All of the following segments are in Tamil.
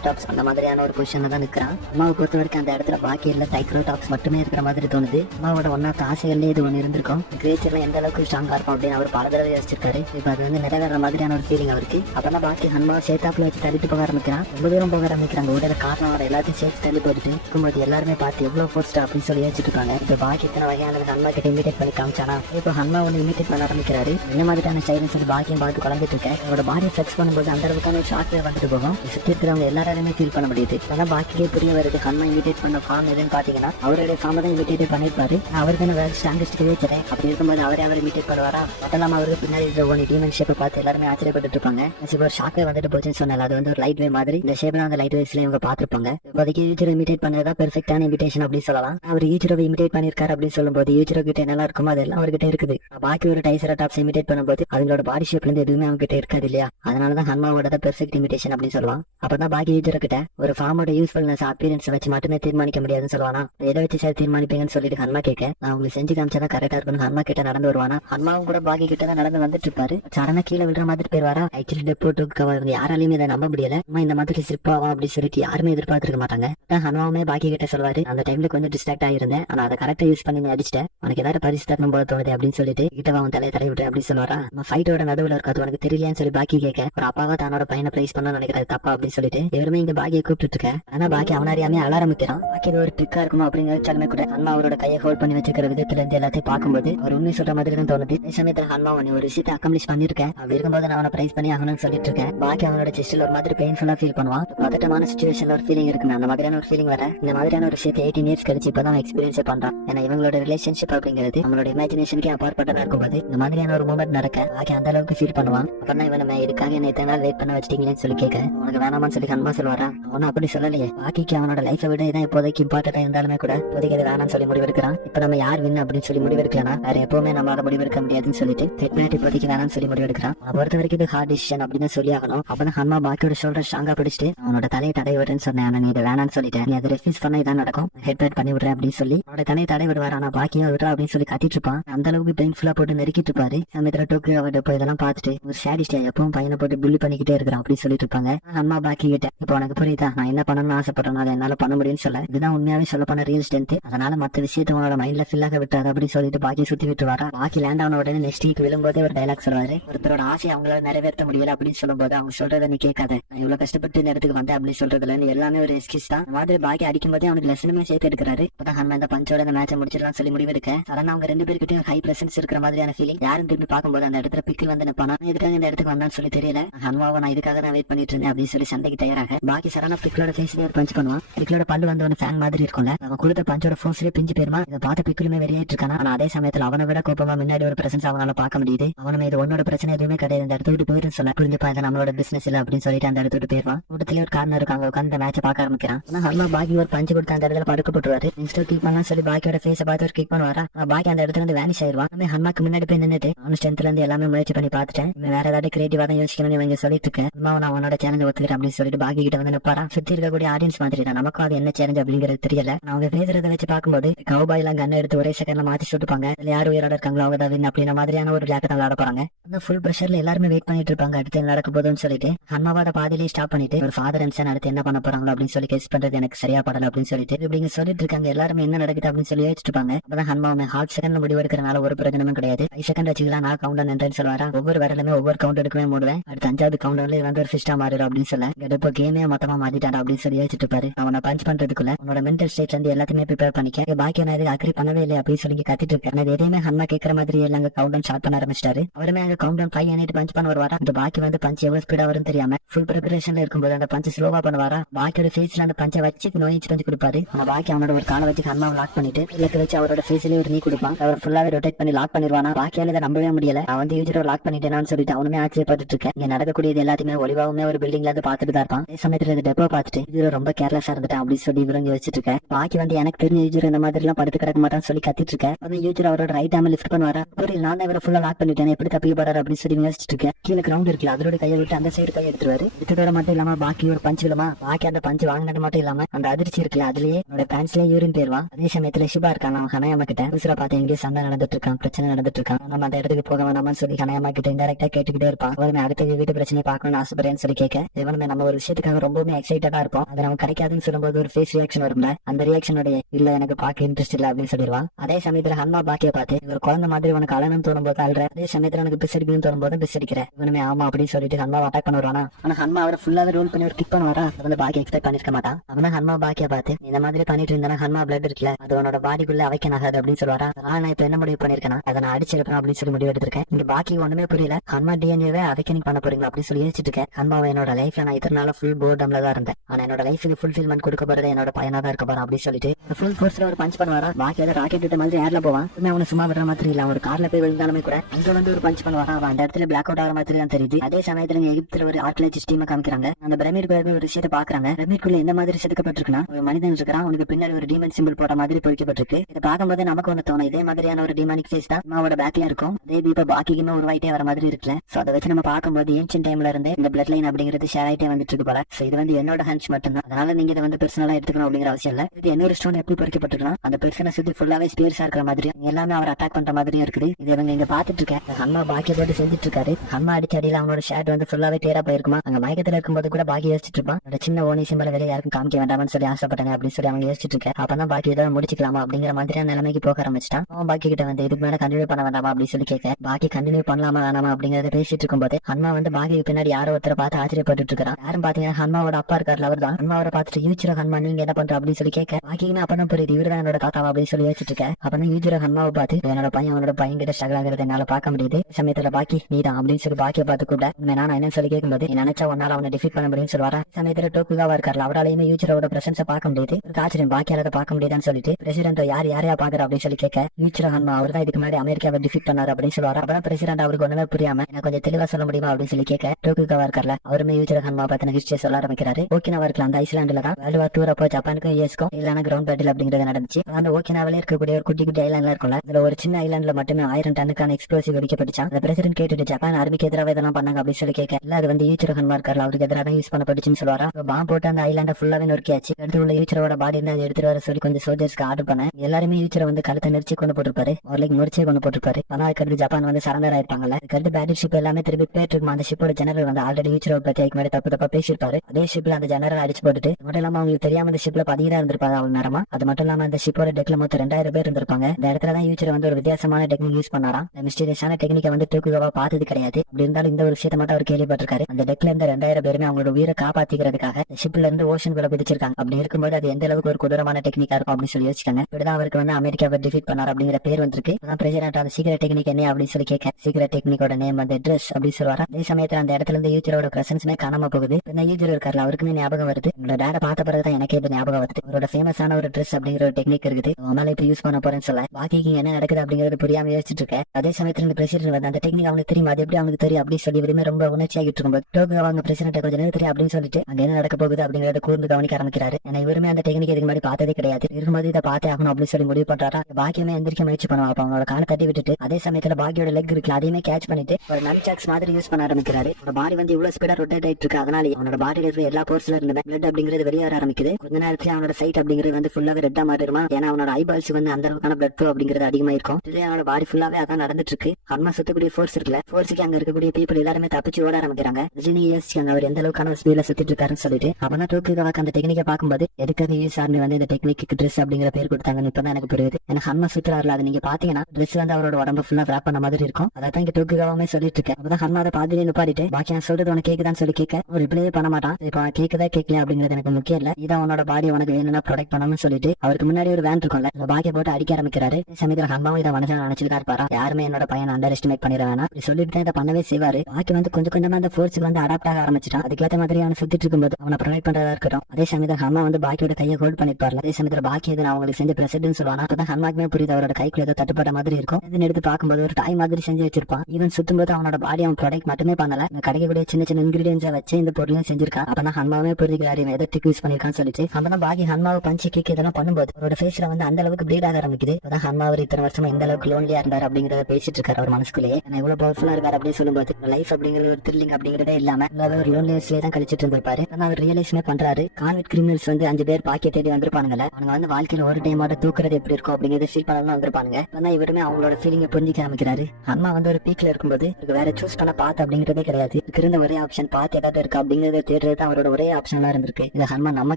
ட்ரைசெராடாப்ஸ் அந்த மாதிரியான ஒரு பொசிஷன்ல தான் நிற்கிறான். அம்மாவை பொறுத்த வரைக்கும் அந்த இடத்துல பாக்கி இல்ல ட்ரைசெராடாப்ஸ் மட்டுமே இருக்கிற மாதிரி தோணுது. அம்மாவோட ஒன் ஆஃப் ஆசைகள்லேயே இது ஒன்று இருந்திருக்கும். கிரியேச்சர்ல எந்த அளவுக்கு ஸ்ட்ராங்கா இருக்கும் அப்படின்னு அவர் பல தடவை யோசிச்சிருக்காரு. இப்போ அது வந்து நிறைவேற மாதிரியான ஒரு ஃபீலிங் அவருக்கு. அப்பதான் பாக்கி ஹன்மாவை சேத்தாப்புல வச்சு தள்ளிட்டு போக ஆரம்பிக்கிறான். ரொம்ப தூரம் போக ஆரம்பிக்கிறாங்க. உடனே காரணம் வர எல்லாத்தையும் சேர்த்து தள்ளி போட்டுட்டு இருக்கும்போது எல்லாருமே பார்த்து எவ்வளவு ஃபோர்ஸ்டா அப்படின்னு சொல்லி யோசிச்சுட்டு இருக்காங்க. இப்போ பாக்கி இத்தனை வகையான ஹன்மா கிட்ட இமிடேட் பண்ணி காமிச்சானா இப்போ ஹன்மா வந்து இமிடேட் பண்ண ஆரம்பிக்கிறாரு. என்ன மாதிரியான ஸ்டைல்னு சொல்லி பாக்கியம் பார்த்து குழம்பிட்டு இருக்கேன். அவரோட பாடியை ஃபிளெக்ஸ் பண்ணும்போது அந்த அளவுக்கான ஷாக் வேவ் வந்துட்டு போகும். சுற்றி இருக்கிறவங்க எல்லாராலுமே ஃபீல் பண்ண முடியுது. அதான் பாக்கியே புரிய வருது ஹன்மா இமிடேட் பண்ண ஃபார்ம் எதுன்னு பாத்தீங்கன்னா அவருடைய ஃபார்ம் தான் இமிடேட் பண்ணிருப்பாரு. அவருக்கான வேற ஸ்ட்ராங்கஸ்ட் கிரியேச்சர். அப்படி இருக்கும்போது அவரே அவர் இமிடேட் பண்ணுவாரா மொத்தம் அவருக்கு பின்னாடி இருக்கிற ஒன் டீமன் ஷேப்பை பார்த்து எல்லாருமே ஆச்சரியப்பட்டு இருப்பாங்க. ஒரு ஷாக் வேவ் வந்துட்டு போச்சுன்னு சொன்னால அது வந்து ஒரு லைட் வேவ் மாதிரி. இந்த ஷேப்ல அந்த லைட் வேவ்ஸ்ல இவங்க பாத்துருப்பாங்க. இப்போதைக்கு ஈச்சரோ இமிடேட் பண்ணதா பெர்ஃபெக்டான இமிடேஷன் அப்படின்னு சொல்லலாம். அவர் ஈச்சரோவை இமிடேட் பண்ணிருக்காரு அப்படின்னு சொல்லும்போது ஈச்சரோ கிட்ட என்னெல்லாம் இருக்குமோ அதெல்லாம் அவர்கிட்ட இருக்குது. பாக்கி ஒரு ட்ரைசெராடாப்ஸ் இமிடேட் பண்ணும்போது அவங்களோட பாடி ஷேப்ல இருந்து எதுவுமே அவங்க கிட்ட இருக்காது இல்லையா. அதனாலதான் ஹன்மாவோட பெர்ஃபெக்ட் இமிடேஷன் அப்படின்னு சொல்லலாம். அப்பதான் பாக்கி ஈச்சரோ கிட்ட ஒரு ஃபார்மோட யூஸ்ஃபுல்னஸ் அப்பியரன்ஸ் வச்சு மட்டுமே தீர்மானிக்க முடியாதுன்னு சொல்லுவானா. எதை வச்சு சார் தீர்மானிப்பீங்கன்னு சொல்லிட்டு ஹன்மா கேட்க நான் உங்களுக்கு செஞ்சு காமிச்சாதான் கரெக்டா இருக்குன்னு ஹன்மா கிட்ட நடந்து வருவானா. ஹன்மாவும் கூட பாக்கி கிட்ட தான் நடந்து வந்துட்டு இருப்பாரு. சடனா கீழே விடுற மாதிரி போயிருவாரா. ஆக்சுவலி டெப்போட்டுக்கு யாராலையுமே இதை நம்ப முடியல. இந்த மாதிரி ஸ்லிப் ஆகும் அப்படின்னு சொல்லிட்டு யாருமே எதிர்பார்த்திருக்க மாட்டாங்க. ஹன்மாவுமே பாக்கி கிட்ட சொல்வாரு அந்த டைம்ல கொஞ்சம் டிஸ்ட்ராக்ட் ஆயிருந்தேன். ஆனா அதை கரெக்டா யூஸ் பண்ணி அடிச்சிட்டேன். உனக்கு ஏதாவது பரிசு தரணும் போல தோணுது அப்படின்னு சொல்லிட்டு கிட்ட அவன் தலையை தடை விட்டு அப்படின்னு சொல்லுவாரா. ஃபைட்டோட நடுவில் இருக்காது உனக்கு தெரியலையான்னு சொல்லி பாக்கி கேட்க ஒரு அப்பாவா தன்னோட பையனை பிரைஸ் பண்ண நினைக்கிறது தப்பா அப்படின்னு சொல்லிட்டு இவருமே இங்க பாக்கியை கூப்பிட்டு இருக்க. ஆனா பாக்கி அவன் அறியாமே அழ ஆரம்பிக்கிறான். பாக்கி ஒரு ட்ரிக்கா இருக்குமா அப்படின்னு நினைச்சாலுமே கூட ஹன்மா அவரோட கையை ஹோல்ட் பண்ணி வச்சுக்கிற விதத்துல இருந்து எல்லாத்தையும் பார்க்கும்போது அவர் உண்மை சொல்ற மாதிரி தான் தோணுது. இந்த சமயத்துல ஹன்மா நீ ஒரு விஷயத்தை அக்கம்ப்ளிஷ் பண்ணிருக்கேன். அப்படி இருக்கும்போது நான் அவனை பிரைஸ் பண்ணி ஆகணும்னு சொல்லிட்டு இருக்கேன். பாக்கி அவனோட செஸ்ட்ல ஒரு மாதிரி பெயின்ஃபுல்லா ஃபீல் பண்ணுவான். பதட்டமான சிச்சுவேஷன்ல ஒரு ஃபீலிங் இருக்கு. அந்த மாதிரியான ஒரு ஃபீலிங் வர இந்த மாதிரியான ஒரு விஷயத்தை 18 இயர்ஸ் கழிச்சு இப்பதான் எக்ஸ்பீரியன்ஸ் பண்றான். ஏன்னா இவங்களோட ரிலேஷன்ஷிப் அப்படிங்கிறது நம்மளோட இமேஜினேஷனுக்கு அப்பாற்பட்டதா இருக்கும்போது இந்த மாதிரியான ஒரு மூமெண்ட் நடக்க பாக்கி அந்த அளவுக்கு ஃபீல் பண்ணுவான். அப்புறம் இவன் நம்ம இதுக்காக என்ன இத்தனை நாள் வெயிட் பண்ண வச்சிட்டீங்களேன்னு சொல்லி கேட்க உனக்கு வேணாமான்னு சொல்லி ஹன்மா சொல்லுவாரா. அவனும் அப்படி சொல்லலையே. பாக்கிக்கு அவனோட லைஃபை விட இதான் இப்போதைக்கு இம்பார்ட்டன்டா இருந்தாலுமே கூட இப்போதைக்கு அது வேணாம்னு சொல்லி முடிவெடுக்கிறான். இப்ப நம்ம யார் வின் அப்படின்னு சொல்லி முடிவெடுக்கலாம். வேற எப்பவுமே நம்மளால முடிவெடுக்க முடியாதுன்னு சொல்லிட்டு ஹெட்மேட் இப்போதைக்கு வேணாம்னு சொல்லி முடிவெடுக்கிறான். அவனை பொறுத்த வரைக்கும் இது ஹார்ட் டிசிஷன் அப்படின்னு சொல்லி ஆகணும். அப்பதான் ஹன்மா பாக்கியோட ஷோல்டர் ஸ்ட்ராங்கா பிடிச்சிட்டு அவனோட தலையை தடை விடுறேன்னு சொன்னேன். ஆனா நீ இதை வேணான்னு சொல்லிட்டேன். நீ அதை ரெஃப்யூஸ் பண்ண இதான் நடக்கும். ஹெட்மேட் பண்ணி விடுறேன் அப்படின்னு சொல்லி அவனோட தலையை தடை விடுவார். ஆனா பாக்கியும் விடுறா அப்படின்னு சொல்லி கத்திட்டு இருப்பான். அந்த அளவுக்கு பெயின்ஃபுல்லா போட்டு நெருக்கிட்டு இருப்பாரு. சமயத்துல டோக்கு அவர்கிட்ட போய் இதெல்லாம் பார்த்துட்டு ஒரு ஷேடிஸ்டியா எப்பவும் பையனை போட்டு புள்ளி பண்ணிக்கிட்டே இருக்கிறான் அப்படின்னு சொல்லிட்டு இருப்பாங்க. அம்மா பாக்கி கிட்ட இப்போ உனக்கு புரியுதா நான் என்ன பண்ணணும்னு ஆசைப்படுறேன் அதை என்னால பண்ண முடியும்னு சொல்ல இதுதான் உண்மையாவே சொல்ல பண்ண ரியல் ஸ்ட்ரென்த். அதனால மத்த விஷயத்த உனோட மைண்ட்ல ஃபில்லாக விட்டாரு அப்படின்னு சொல்லிட்டு பாக்கி சுத்தி விட்டு வரா. பாக்கி லேண்ட் ஆன உடனே நெக்ஸ்ட் வீக் விழும்போதே ஒரு டைலாக் சொல்றாரு. ஒருத்தரோட ஆசையை அவங்களால நிறைவேற்ற முடியல அப்படின்னு சொல்லும்போது அவங்க சொல்றதை நீ கேட்காத. நான் இவ்வளவு கஷ்டப்பட்டு இந்த இடத்துக்கு வந்தேன் அப்படின்னு சொல்றதுல எல்லாமே ஒரு எக்ஸ்கியூஸ் தான். மாதிரி பாக்கி அடிக்கும் போதே அவனுக்கு லெசனுமே சேர்த்து எடுக்கிறாரு. இப்பதான் ஹன்மா இந்த பஞ்சோட இந்த மேட்சை முடிச்சிடலாம் சொல்லி முடிவெடுக்க சடனா அவங்க ரெண்டு பேருக்கிட்டையும் ஹை பிரசன்ஸ் இருக்கிற மாதிரியான ஃபீலிங். யாரும் திரும்பி பார்க்கும்போது அந்த இடத்துல பிக்கில் வந்து நிப்பானா. எதுக்காக இந்த இடத்துக்கு வந்தான்னு சொல்லி தெரியல. ஹன்மாவை நான் இதுக்காக நான் வெயிட் பண்ணிட்டு இருந்தேன் அப்படின்னு சொல்லி சண்டைக்கு தயாராக பாக்கி சடனா பிக்கிலோட ஃபேஸ்லயே ஒரு பஞ்ச் பண்ணுவான். பிக்கிலோட பல்லு வந்து ஒரு ஃபேன் மாதிரி இருக்கும்ல. அவன் கொடுத்த பஞ்சோட ஃபோர்ஸ்லயே பிஞ்சு போயிருமா. இதை பார்த்து பிக்கிலுமே வெளியேற்று இருக்கானா. ஆனா அதே சமயத்துல அவனை விட கோபமா முன்னாடி ஒரு பிரசன்ஸ் அவனால பார்க்க முடியுது. அவனுமே இது ஒன்னோட பிரச்சனை எதுவுமே கிடையாது. இந்த இடத்த விட்டு போயிருந்து சொல்ல புரிஞ்சுப்பா இது நம்மளோட பிசினஸ் இல்ல அப்படின்னு சொல்லிட்டு அந்த இடத்த விட்டு போயிருவான். கூட்டத்திலே ஒரு காரணம் இருக்காங்க உட்காந்து மேட்சை பார்க்க ஆரம்பிக்கிறான். ஆனா ஹன்மா பாக்கி ஒரு பஞ்சு கொடுத்து அந்த இடத்துல படுக்கப்பட்டுருவாரு. இன்ஸ்டா கிக் பண்ணலாம் சொல்லி பாக்கியோட ஃபேஸை பார்த்து ஒரு கிக் பண்ணுவாரா. பாக்கி அந்த இடத்துல இருந்து வேனிஷ் ஆயிடுவான். ஹன்மாக்கு முன்னாடி போய் நின்னுட்டு அவன் ஸ்ட்ரென்த்ல இருந்து எல்லாமே முயற்சி பண்ணி பார்த்துட்டேன். வேற ஏதாவது கிரியேட்டிவா தான் யோசிக்கணும்னு இவங்க சொல்லிட்டு இருக்கேன். நான் அவனோட சேலஞ்ச் ஒத்துக்கிறேன் அப்படின்னு சொல்லிட்டு பாக்கி கிட்ட வந்து நிப்பாரா. சுத்தி இருக்கக்கூடிய ஆடியன்ஸ் மாதிரி தான் நமக்கும் அது என்ன சேலஞ்ச் அப்படிங்கிறது தெரியல. அவங்க பேசுறதை வச்சு பார்க்கும்போது கவுபாய்லாம் கண்ணை எடுத்து ஒரே செகண்ட்ல மாத்தி சுட்டுப்பாங்க. இல்ல யார் உயிரோட இருக்காங்களோ அவங்க தான் வின் அப்படின்ற மாதிரியான ஒரு விளையாட்டு தான் விளையாட போறாங்க. அந்த ஃபுல் ப்ரெஷர்ல எல்லாருமே வெயிட் பண்ணிட்டு இருப்பாங்க அடுத்து நடக்க போதுன்னு சொல்லிட்டு. ஹன்மாவோட பாதியிலேயே ஸ்டாப் பண்ணிட்டு ஒரு ஃபாதர் அண்ட் சன் அடுத்து என்ன பண்ண போறாங்களோ அப்படின்னு சொல்லி கெஸ் பண்றது எனக்கு சரியா படல அப்படின்னு சொல்லிட்டு இப்படிங்க சொல்லிட்டு இருக்காங்க. எல்லாருமே என்ன நடக்குது அப்படின்னு சொல்லி யோசிச்சுட்டு இருப்பாங்க. அப்பதான் ஹன்மாவை ஹாஃப் செகண்ட்ல முடிவு எடுக்கிறனால ஒரு பிரயோஜனமும் கிடையாது. 5 செகண்ட் வச்சுக்கலாம் நான் கவுண்ட் நின்றேன்னு சொல்லுவாரா. ஒவ்வொரு வரலுமே ஒவ்வொரு கவுண்ட் எடுக்கவே மூடுவேன். அடுத்த 5வது கவுண்டர்ல வந்து ஒரு ஃபிஸ்டா மாறிடும் அப்படின்னு சொல்ல இப்போ கேமே மொத்தமா மாத்திட்டாரு அப்படின்னு சொல்லி யோசிச்சுட்டு இருப்பாரு. அவனை பஞ்ச் பண்றதுக்குள்ள உன்னோட மென்டல் ஸ்டேட்ல இருந்து எல்லாத்தையுமே ப்ரிப்பேர் பண்ணிக்க. பாக்கி நான் இதுக்கு அக்ரி பண்ணவே இல்லை அப்படின்னு சொல்லி கத்திட்டு இருக்கேன். அது எதையுமே ஹன்மா கேட்கற மாதிரி எல்லாம் கவுண்ட் ஸ்டார்ட் பண்ண ஆரம்பிச்சிட்டாரு. அவருமே அங்க கவுண்ட் 5 எண்ணிட்டு பஞ்ச் பண்ண வருவாரா. அந்த பாக்கி வந்து பஞ்ச் எவ்வளவு ஸ்பீடா வரும் தெரியாம ஃபுல் ப்ரிப்பரேஷன்ல இருக்கும்போது அந்த பஞ்ச் ஸ்லோவா பண்ணுவாரா. பாக்கியோட ஃபேஸ்ல அந்த பஞ்சை வச்சு நோயிச்சு பஞ்சு கொடுப்பாரு. ஆனா பாக்கி அவனோட ஒரு காலை வச்சு ஹன்மாவை லாக் பண்ணிட்டு இலக்கு வச்சு அவரோட ஃபேஸ்லயே ஒரு நீ கொடுப்பான். அவர் ஃபுல்லாவே ரொட்டேட் பண்ணி லாக் பண்ணிடுவானா. பாக்கியால இதை நம்பவே முடியல. அவன் வந்து யூஜரோ லாக் பண்ணிட்டேனான்னு சொல்லிட்டு அவனுமே ஆச்சரியப்பட்டு இருக்கேன். இங்க நடக்கக்கூடியது எல்லாத்தையுமே ஒளிவாவுமே ஒரு பில்டிங்ல இருந்து பாத்துட்டு தான் இருப்பான். அதே சமயத்துல இந்த டெப்போ பார்த்துட்டு யூஜரோ ரொம்ப கேர்லெஸ்ஸா இருந்துட்டான் அப்படின்னு சொல்லி இவங்க யோசிச்சுட்டு இருக்கேன். பாக்கி வந்து எனக்கு தெரிஞ்ச யூஜரோ இந்த மாதிரி எல்லாம் படுத்து கிடக்க மாட்டான்னு சொல்லி கத்திட்டு இருக்கேன். அந்த யூஜரோ அவரோட ரைட் ஆர்ம் லிஃப்ட் பண்ணுவாரா. புரியல நான் தான் இவரை ஃபுல்லா லாக் பண்ணிட்டேன் எப்படி தப்பி போறாரு அப்படின்னு சொல்லி யோசிச்சுட்டு இருக்கேன். கீழே கிரவுண்ட் இருக்குல்ல அதோட கையை விட்டு அந்த சைடு கையை எடுத்துருவாரு. எடுத்துட்டோட மட்டும் இல்லாம பாக்கி ஒரு பஞ்சு விழுமா. பாக்கி அந்த பஞ்சு வாங்கினது மட்டும் இல்லாம அந்த அதிர்ச்சி இருக்குல்ல அதுலயே என்னோட பேண்ட்ஸ்லயே யூரின் போயிருவான். அதே சமயத்துல சிபா இருக்கான். அவன் ஹனயம்மா கிட்ட உசுரா பார்த்து எங்கேயோ சண்டை நடந்துட்டு இருக்கான் பிரச்சனை நடந்துட்டு இருக்கான். நம்ம அந்த இடத்துக்கு போக வேணாமான்னு சொல்லி ஹனயம்மா கிட்ட இன்டெரக்டா கேட்டுக்கிட்டே இருப்பான். அவருமே அடுத்த வீட்டு பிரச்சனையை பார்க்கணும்னு ஆசைப்படுறேன்னு சொல்லி கேட்க இவனுமே நம்ம ஒரு விஷயத்துக்காக பாக்குறதுக்காக ரொம்பவே எக்ஸைட்டடா இருப்போம். அது நமக்கு கிடைக்காதுன்னு சொல்லும்போது ஒரு ஃபேஸ் ரியாக்ஷன் வரும்ல, அந்த ரியாக்ஷனோட இல்ல எனக்கு பார்க்க இன்ட்ரெஸ்ட் இல்ல அப்படின்னு சொல்லிடுவான். அதே சமயத்துல ஹன்மா பாக்கிய பார்த்து ஒரு குழந்தை மாதிரி உனக்கு அழனும் தோணும் போது அல்ற, அதே சமயத்துல எனக்கு பிஸ் அடிக்கணும்னு தோணும் போது பிஸ் அடிக்கிற, இவனுமே ஆமா அப்படின்னு சொல்லிட்டு ஹன்மா அட்டாக் பண்ண வருவானா. ஆனா ஹன்மா அவரை ஃபுல்லாவே ரோல் பண்ணி ஒரு கிக் பண்ணுவாரா. அது வந்து பாக்கிய எக்ஸ்பெக்ட் பண்ணிருக்க மாட்டான். அவனா ஹன்மா பாக்கிய பார்த்து இந்த மாதிரி பண்ணிட்டு இருந்தா ஹன்மா பிளட் இருக்குல்ல அது உன்னோட பாடிக்குள்ள அவைக்கன் ஆகாது அப்படின்னு சொல்லுவாரா. நான் இப்ப என்ன முடிவு பண்ணிருக்கேன், அதை நான் அடிச்சிருப்பேன் அப்படின்னு சொல்லி முடிவு எடுத்திருக்கேன். இங்க பாக்கி ஒண்ணுமே புரியல. ஹன்மா டிஎன்ஏவே அவைக்கனிங் பண்ண போறீங்களா அப்படின்னு சொல்லி யோசிச்சுட்டு இருக்கேன். ஹன்மாவை என்னோட லைஃப்ல நான் இத்தனை நாள் ஃபுல் போர்டம்ல தான் இருந்தேன். ஆனா என்னோட லைஃபுக்கு ஃபுல்ஃபில்மெண்ட் கொடுக்க போறது என்னோட பையனா தான் இருக்க போறான் அப்படின்னு சொல்லிட்டு ஃபுல் ஃபோர்ஸ்ல ஒரு பஞ்ச் பண்ணுவாரா. பாக்கி ஏதாவது ராக்கெட் விட்ட மாதிரி ஏர்ல போவான். அவனை சும்மா விடுற மாதிரி இல்ல, அவன் கார்ல போய் விழுந்தாலுமே கூட அங்க வந்து ஒரு பஞ்ச் பண்ணுவான். அவன் அந்த இடத்துல பிளாக் அவுட் ஆகிற மாதிரி தான் தெரியுது. அதே சமயத்துல எகிப்துல ஒரு ஆர்கியாலஜிஸ்ட் டீமை காமிக்கிறாங்க. அந்த பிரமிட் ஒரு விஷயத்தை பாக்குறாங்க. பிரமிட்குள்ள எந்த மாதிரி செதுக்கப்பட்டிருக்குன்னா ஒரு மனிதன் இருக்கிறான், அவனுக்கு பின்னாடி ஒரு டீமன் சிம்பிள் போட்ட மாதிரி பொறிக்கப்பட்டிருக்கு. இதை பார்க்கும்போது நமக்கு ஒண்ணு தோணும், இதே மாதிரியான ஒரு டீமானிக் ஃபேஸ் தான் அம்மாவோட பேக்ல இருக்கும். அதே இப்ப பாக்கிக்குமே உருவாயிட்டே வர மாதிரி இருக்குல்ல. சோ அதை வச்சு நம்ம பார்க்கும்போது ஏன்ஷியன் டைம்ல இருந்து இந்த பிளட் லைன் அப்படிங்கிறது ஷேர் ஆயிட்டே வந்துட்டு இருக்கு போல. சோ இது வந்து என்னோட ஹன்ச் மட்டும் தான், அதனால நீங்க இதை வந்து பெர்சனலா எடுத்துக்கணும் அப்படிங்கிற அவசியம் இல்ல. இது இன்னொரு ஸ்டோன் எப்படி பொறிக்கப்பட்டிருக்கலாம், அந்த பெர்சனை சுத்தி ஃபுல்லாவே ஸ்பேர்ஸா இருக்கிற மாதிரி எல்லாமே அவர் அட்டாக் பண்ற மாதிரியும் இருக்குது. இது இவங்க இங்க பாத்துட்டு இருக்கேன். அம்மா பாக்கிய போட்டு செஞ்சுட்டு இருக்காரு. அம்மா அடிச்ச அடியில அவனோட ஷர்ட் வந்து ஃபுல்லாவே டேரா போயிருக்குமா. அங்க மயக்கத்துல இருக்கும்போது கூட பாக்கி யோசிச்சுட்டு இருப்பான், அந்த சின்ன ஓனி சிம்பல வெளியே யாருக்கும் காமிக்க வேண்டாம்னு சொல்லி ஆசைப்பட்டாங்க அப்படின்னு சொல்லி அவங்க யோசிச்சுட்டு இருக்கேன். அப்பதான் பாக்கி ஏதாவது முடிச்சுக்கலாமா அப்படிங்கிற மாதிரியான நிலைமைக்கு போக ஆரம்பிச்சிட்டான். அவன் பாக்கி கிட்ட வந்து இதுக்கு மேல கண்டினியூ பண்ண வேண்டாமா அப்படின்னு சொல்லி கேட்க, பாக்கி கண்டினியூ பண்ணலாமா வேணாமா அப்படிங்கறத பேசிட்டு இருக்கும்போது அம்மா வந்து பாக்கிக்கு பின்னாடி யாரோ ஒருத்தரை பார்த்து ஆச்சரியப்பட்டு இருக்கான். யாரும் பாத்தீங்கன்னா ஹன்மாவோட அப்பா இருக்காரு, அவர் தான். ஹன்மாவோட பார்த்துட்டு யூச்சிரோ ஹன்மா நீங்க என்ன பண்ற அப்படின்னு சொல்லி கேட்க, பாக்கிங்கன்னா அப்பதான் புரியுது இவர் தான் என்னோட தாத்தாவா அப்படின்னு சொல்லி யோசிச்சுட்டு இருக்கேன். அப்பதான் யூச்சிரோ ஹன்மாவை பார்த்து என்னோட பையன் அவனோட பையன் கிட்ட ஸ்ட்ரகிள் ஆகிறது என்னால பார்க்க முடியுது. சமயத்துல பாக்கி நீதான் அப்படின்னு சொல்லி பாக்கிய பார்த்து கூட நான் என்ன சொல்லி கேட்கும்போது நினைச்சா ஒன்னால அவனை டிஃபீட் பண்ண முடியும்னு சொல்லுவாரா. சமயத்துல டோக்குகாவா இருக்காரு, அவராலையுமே யூச்சிரோட பிரசன்ஸை பார்க்க முடியுது. ஆச்சரியம் பாக்கியால பார்க்க முடியுதான்னு சொல்லிட்டு பிரசிடென்ட் யாரையா பாக்குற அப்படின்னு சொல்லி கேட்க, யூச்சிரோ ஹன்மா அவர் தான் இதுக்கு முன்னாடி அமெரிக்காவை டிஃபீட் பண்ணாரு அப்படின்னு சொல்லுவாரு. அப்புறம் பிரசிடென்ட் அவருக்கு ஒண்ணுமே புரியாம எனக்கு கொஞ்சம் தெளிவா சொல்ல முடியுமா அப்படின்னு சொல்லி கேட்க, டோக்குகாவா இருக்கார்ல அவருமே யூச்சிரோ ஹன்மா பத்தின ஹிஸ்டரி சொல்ல ஆரம்பிக்கிறாரு. ஓகினாவா இருக்கலாம் அந்த ஐஸ்லாண்டுல தான் வேர்ல்டு வார் 2 அப்போ ஜப்பானுக்கும் யூஎஸ்க்கும் இல்லைனா கிரவுண்ட் பேட்டில் அப்படிங்கிறது நடந்துச்சு. அந்த ஓகினாவில இருக்கக்கூடிய ஒரு குட்டி குட்டி ஐலாண்ட்ல இருக்கும்ல, அதுல ஒரு சின்ன ஐலாண்ட்ல மட்டுமே 1000 டன்னுக்கான எக்ஸ்ப்ளோசிவ் வெடிக்கப்பட்டுச்சான். அந்த பிரசிடென்ட் கேட்டுட்டு ஜப்பான் ஆர்மிக்கு எதிராக இதெல்லாம் பண்ணாங்க அப்படின்னு சொல்லி கேட்க, இல்ல அது வந்து யூச்சிரோ ஹன்மா இருக்காரு அவருக்கு எதிராக தான் யூஸ் பண்ணப்பட்டுச்சுன்னு சொல்லுவாரா. பாம்பு போட்டு அந்த ஐலாண்டை ஃபுல்லாவே நொறுக்கியாச்சு. அடுத்து உள்ள யூச்சிரோட பாடி இருந்தா அதை எடுத்துட்டு வர சொல்லி கொஞ்சம் சோல்ஜர்ஸ்க்கு ஆர்டர் பண்ண, எல்லாருமே யூச்சிரோ வந்து கழுத்தை நெரிச்சு கொண்டு போட்டிருப்பாரு, ஒரு லைக் முடிச்சே கொண்டு போட்டிருப்பாரு. ஆனா அதுக்கு ஜப்பான் வந்து சரண்டர் ஆயிருப்பாங்கல்ல. அதுக்கு பேட்டில் ஷிப் எல்லாமே திரும்பி போயிட்டு இருக்கும். அந்த ஷிப்போட ஜெனரல் வந்து ஆல்ரெடி யூச்சிரோ பத்தி அதுக்கு மாதிரி தப்பு தப்பா பேசியிருப்பாரு. அதே ஷிப்ல அந்த ஜெனரல் அடிச்சு போட்டுட்டு மட்டும் இல்லாம அவங்களுக்கு தெரியாம அந்த ஷிப்ல பதிதான் இருந்திருப்பாங்க அவங்க நேரமா. அது மட்டும் இல்லாம அந்த ஷிப்போட டெக்ல மொத்தம் 2000 பேர் இருந்திருப்பாங்க. இந்த இடத்துல தான் யூச்சிரோ வந்து ஒரு வித்தியாசமான டெக்னிக் யூஸ் பண்ணாராம். இந்த மிஸ்டீரியஸான டெக்னிக்கை வந்து டோக்குகாவா பார்த்தது கிடையாது. அப்படி இருந்தாலும் இந்த ஒரு விஷயத்தை மட்டும் அவர் கேள்விப்பட்டிருக்காரு. அந்த டெக்ல இருந்த 2000 பேருமே அவங்களோட உயிரை காப்பாத்திக்கிறதுக்காக ஷிப்ல இருந்து ஓஷன் குள்ள பிடிச்சிருக்காங்க. அப்படி இருக்கும்போது அது எந்த அளவுக்கு ஒரு கொடூரமான டெக்னிக்கா இருக்கும் அப்படின்னு சொல்லி யோசிச்சாங்க. இப்படிதான் அவருக்கு வந்து அமெரிக்காவை டிஃபீட் பண்ணார் அப்படிங்கிற பேர் வந்திருக்கு. பிரசிடென்ட் அந்த சீக்கிரம் டெக்னிக் என்ன அப்படின்னு சொல்லி கேட்க, சீக்கிரம் டெக்னிக்கோட நேம் வந்து ட்ரெஸ் அப்படின்னு சொல்லுவாரா. அதே சமயத்துல அந்த இடத்துல இருந்து யூச்சிரோட பிரசன்ஸ்மே காணாம போகுது. இந்த யூச்சிரோ இருக்காரு அவருக்குமே ஞாபகம் வருது, உங்களோட டேட பார்த்த பிறகுதான் எனக்கே இப்ப ஞாபகம் வருது, அவரோட ஃபேமஸான ஒரு ட்ரெஸ் அப்படிங்கிற ஒரு டெக்னிக் இருக்குது, அவனால இப்ப யூஸ் பண்ண போறேன்னு சொல்ல பாக்கிக்கு என்ன நடக்குது அப்படிங்கிறது புரியாம யோசிச்சுட்டு இருக்கேன். அதே சமயத்துல இந்த பிரசிடென்ட் வந்து அந்த டெக்னிக் அவனுக்கு தெரியும், அது எப்படி அவனுக்கு தெரியும் அப்படின்னு சொல்லி இவருமே ரொம்ப உணர்ச்சி ஆகிட்டு இருக்கும்போது டோக்குகாவா அவங்க பிரசிடென்ட் கொஞ்சம் நேரம் தெரியும் அப்படின்னு சொல்லிட்டு அங்க என்ன நடக்க போகுது அப்படிங்கறத கூர்ந்து கவனிக்க ஆரம்பிக்கிறாரு. ஏன்னா இவருமே அந்த டெக்னிக் இதுக்கு மாதிரி பார்த்ததே கிடையாது. இருக்கும்போது இதை பார்த்தே ஆகணும் அப்படின்னு சொல்லி முடிவு பண்றாரா. பாக்கியமே எந்திரிக்க முயற்சி பண்ணுவான். அப்ப அவனோட காலை தட்டி விட்டுட்டு அதே சமயத்துல பாக்கியோட லெக் இருக்கு அதையுமே கேட்ச் பண்ணிட்டு ஒரு நன்சாக்ஸ் மாதிரி யூஸ் பண்ண ஆரம்பிக்கிறாரு. அவனோட பாடி வந்து இவ்வளவு ஸ்பீடா ரொட்டேட் ஆயிட்டு இருக்கு, அதனால அவனோட பாடியில இருக்கிற எல்லா போர்ஸ்ல இருந்து பிளட் அப்படிங்கிறது வெளியே வர ஆரம்பிக்குது. கொஞ்ச நேரத்துல அவனோட சைட் அப்படிங்கிறது வந்து ஃபுல்லாவே ரெட்டா மாறிடுமா. ஏன்னா அவனோட ஐபால்ஸ் வந்து அந்த அளவுக்கான பிளட் ஃப்ளோ அப்படிங்கிறது அதிகமா இருக்கும். இதுல அவனோட பாடி ஃபுல்லாவே அதான் நடந்துட்டு இருக்கு. அம்மா சுத்தக்கூடிய ஃபோர்ஸ் இருக்குல்ல, ஃபோர்ஸுக்கு அங்க இருக்கக்கூடிய பீப்புள் எல்லாருமே தப்பிச்சு ஓட ஆரம்பிக்கிறாங்க. ரஜினி யோசிச்சாங்க அவர் எந்த அளவுக்கான ஸ்பீட்ல சுத்திட்டு இருக்காருன்னு சொல்லிட்டு. அவனா டோக்குகாவாக்கு அந்த டெக்னிக்கை பார்க்கும்போது எதுக்காக யூஎஸ் ஆர்மி வந்து இந்த டெக்னிக்கு ட்ரெஸ் அப்படிங்கிற பேர் கொடுத்தாங்கன்னு இப்பதான் எனக்கு புரியுது. எனக்கு ஹன்மா சுத்துறாருல அது நீங்க பாத்தீங்கன்னா ட்ரெஸ் வந்து அவரோட உடம்பு ஃபுல்லா ரேப் பண்ண மாதிரி இருக்கும். அதான் இங்க டோக்குகாவாமே சொல்லிட்டு இருக்கேன். அப்பதான் ஹன்மா அதை பாதிலே நிப்பாடிட்டு பாக்கி நான் சொல்றது உனக்கு கேக்குதான்னு சொல்லி கேட்க ஒரு ரிப்ளையே பண்ண மாட்டான். இப்ப கேக்குதா கேட்கல அப்படிங்கிறது எனக்கு முக்கியம் இல்ல, இதான் உன்னோட பாடி உனக்கு வேணும்னா ப்ரொடெக்ட் பண்ணணும்னு சொல்லிட்டு அவருக்கு முன்னாடி ஒரு வேன் இருக்கும்ல, பாக்கிய போட்டு அடிக்க ஆரம்பிக்கிறாரு. சமயத்துல ஹன்மாவும் இதை மனசுல நினைச்சிட்டு தான் இருப்பாரா, யாருமே என்னோட பையன் அண்டர் எஸ்டிமேட் பண்ணிட வேணாம் சொல்லிட்டு தான் இதை பண்ணவே செய்வாரு. பாக்கி வந்து கொஞ்சம் கொஞ்சமா அந்த ஃபோர்ஸுக்கு வந்து அடாப்ட் ஆக ஆரம்பிச்சிட்டான். அதுக்கேற்ற மாதிரி அவனை சுத்திட்டு இருக்கும்போது அவனை ப்ரொவைட் பண்றதா இருக்கட்டும். அதே சமயத்துல ஹன்மா வந்து பாக்கியோட கையை ஹோல்ட் பண்ணிருப்பாரு. அதே சமயத்துல பாக்கி எது அவங்களுக்கு செஞ்ச பிரசிடென்ட் சொல்லுவானா. அப்பதான் ஹன்மாக்குமே புரியுது அவரோட கைக்குள்ள ஏதோ தட்டுப்பட்ட மாதிரி இருக்கும். இதுன்னு எடுத்து பார்க்கும்போது ஒரு டாய் மாதிரி செஞ்சு வச்சிருப்பான். ஈவன் சுத்தும் போது அவனோட பாடி அவன் ப்ரொடெக்ட் மட்டுமே பண்ணல, கிடைக்கக்கூடிய சின்ன சின்ன இன்கிரீடியன்ஸை வச்சு இந்த பொருளையும் செஞ்சிருக்கான். அப்பதான் ஹன்மாவே புரிஞ்சுக்கிறாரு இவன் எதை டிக் யூஸ் பண்ணிருக்கான்னு சொல்லிட்டு. அப்பதான் பாக்கி ஹன்மாவை பஞ்சு கிக் இதெல்லாம் பண்ணும்போது அவரோட ஃபேஸ்ல வந்து அந்த அளவுக்கு ப்ளீட் ஆக ஆரம்பிக்குது. அதான் ஹன்மா அவர் இத்தனை வருஷமா இந்த அளவுக்கு லோன்லியா இருந்தாரு அப்படிங்கறத பேசிட்டு இருக்காரு அவர் மனசுக்குள்ளேயே. இவ்வளவு பவர்ஃபுல்லா இருக்காரு அப்படின்னு சொல்லும்போது லைஃப் அப்படிங்கிறது ஒரு த்ரில்லிங் அப்படிங்கறதே இல்லாம ஒரு லோன்லியஸ்லயே தான் கழிச்சிட்டு இருந்திருப்பாரு. ஆனா அவர் ரியலைஸ்மே பண்றாரு, கான்விட் கிரிமினல்ஸ் வந்து 5 பேர் பாக்கிய தேடி வந்திருப்பானுங்களே, அவங்க வந்து வாழ்க்கையில ஒரு டைமோட தூக்குறது எப்படி இருக்கும் அப்படிங்கறத ஃபீல் பண்ணலாம் வந்திருப்பானுங்க. ஆனா இவருமே அவங்களோட ஃபீலிங்க புரிஞ்சிக்க ஆரம்பிக்கிறாரு. அம்மா வந்து ஒரு பீக்ல இருக்கும்போது வேற சூஸ் பண்ண பாத்து அப்படிங்கறதே கிடையாது, இருந்த ஒரே ஆப்ஷன் பாத்து ஏதாவது இருக்கு அப்படிங்கறத தேடி போயிடுறது அவரோட ஒரே ஆப்ஷனா இருந்திருக்கு. இதை ஹனுமான் நம்ம